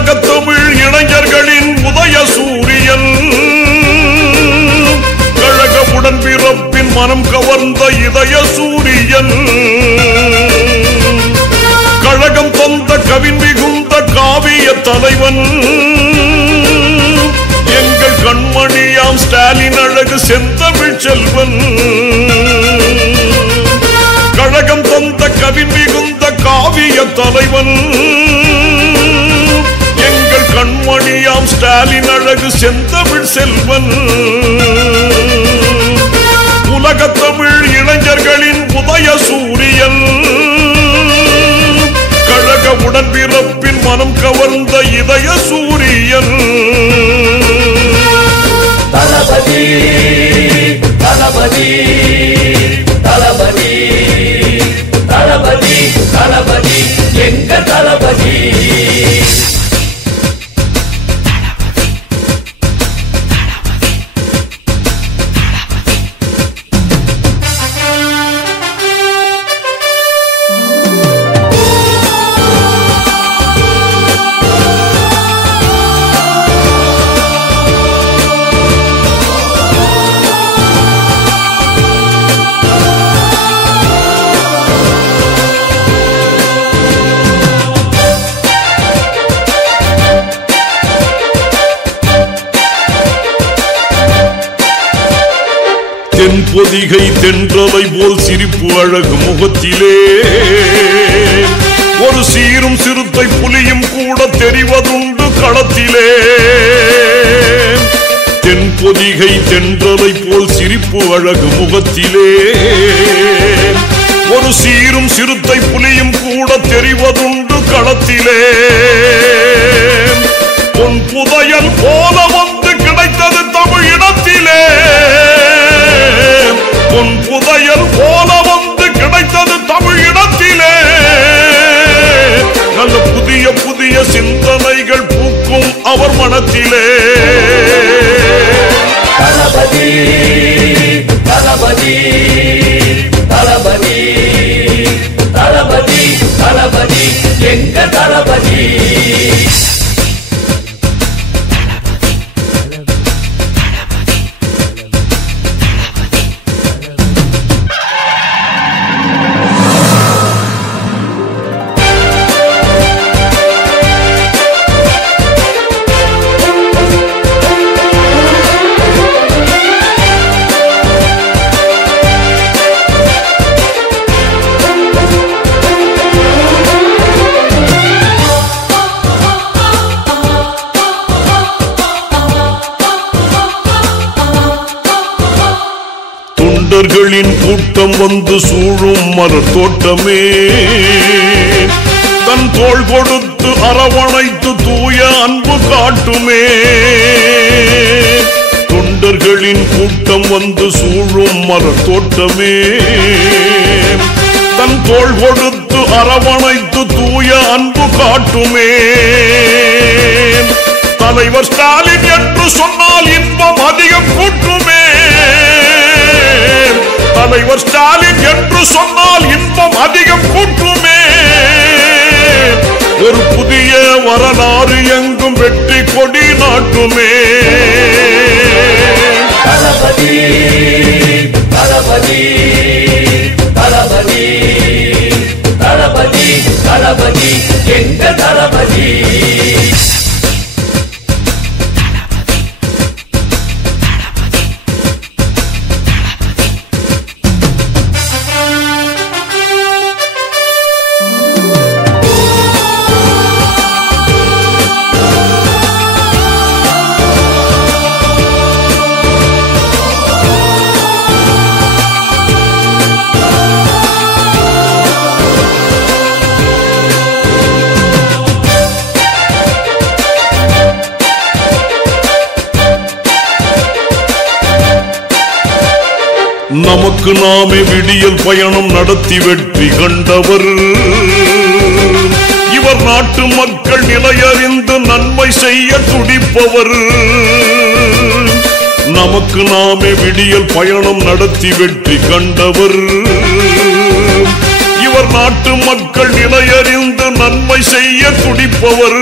உலகத் தமிழ் இளைஞர்களின் உதய சூரியன், கழக உடன்பிறப்பின் மனம் கவர்ந்த இதய சூரியன், கழகம் தந்த கவின் மிகுந்த காவிய தலைவன், எங்கள் கண்மணியாம் ஸ்டாலின் அழகு செந்தமிழ் செல்வன், கழகம் தந்த கவின் மிகுந்த காவிய தலைவன், எங்கள் கண்மணியாம் ஸ்டாலின் அழகு செந்தமிழ் செல்வன், உலகத் தமிழ் இளைஞர்களின் உதய சூரியன், கழக உடன்பிறப்பின் மனம் கவர்ந்த இதய சூரியன். தளபதி தளபதி தளபதி தளபதி தளபதி எங்க தளபதி. தென்பொதிகை தென்றலை போல் சிரிப்பு அழகு முகத்திலே, ஒரு சீரும் சிறுத்தை புலியும் கூட தெரிவதுண்டு களத்திலே. தென்பொதிகை தென்றலை போல் சிரிப்பு அழகு முகத்திலே, ஒரு சீரும் சிறுத்தை புலியும் கூட தெரிவதுண்டு களத்திலே. பொன் புதையல் போல வந்து கிடைத்தது தமிழினத்திலே, பொன் புதையல் போல வந்து கிடைத்தது தமிழினத்திலே. நல்ல புதிய புதிய சிந்தனைகள் பூக்கும் அவர் மனத்திலே. தளபதி தளபதி தளபதி தளபதி தளபதி எங்க தளபதி. தொண்டர்களின் கூட்டம் வந்து சூழும் மலர் தோட்டமே, தன் தோள் கொடுத்து அரவணைத்து தூய அன்பு காட்டுமே. தொண்டர்களின் கூட்டம் வந்து சூழும் மலர் தோட்டமே, தன் தோள் கொடுத்து அரவணைத்து தூய அன்பு காட்டுமே. தலைவர் ஸ்டாலின் என்று சொன்னால் இன்பம் அதிகம் கூட்டுமே, தலைவர் ஸ்டாலின் என்று சொன்னால் இன்பம் அதிகம் கூட்டுமே. ஒரு புதிய வரலாறு எங்கும் வெற்றி கொடி நாட்டுமே. தளபதி தளபதி தளபதி தளபதி தளபதி எங்க தளபதி. நமக்கு நாமே விடியல் பயணம் நடத்தி வெற்றி கண்டவர் இவர். நாட்டு மக்கள் நிலையறிந்து நன்மை செய்ய துடிப்பவர். நமக்கு நாமே விடியல் பயணம் நடத்தி வெற்றி கண்டவர் இவர். நாட்டு மக்கள் நிலையறிந்து நன்மை செய்ய துடிப்பவர்.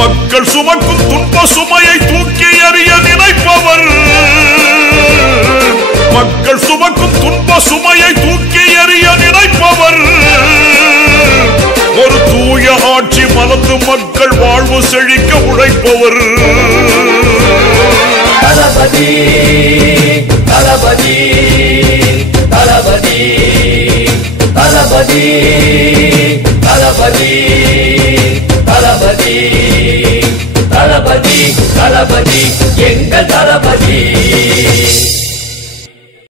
மக்கள் சுமக்கும் துன்ப சுமையை தூக்கி எறிய நினைப்பவர், மக்கள் சுமக்கும் துன்ப சுமையை தூக்கி எறிய நினைப்பவர், ஒரு தூய ஆட்சி மலர்ந்து மக்கள் வாழ்வு செழிக்க உழைப்பவர். தளபதி தளபதி தளபதி தளபதி தளபதி தளபதி தளபதி தளபதி எங்கள் தளபதி.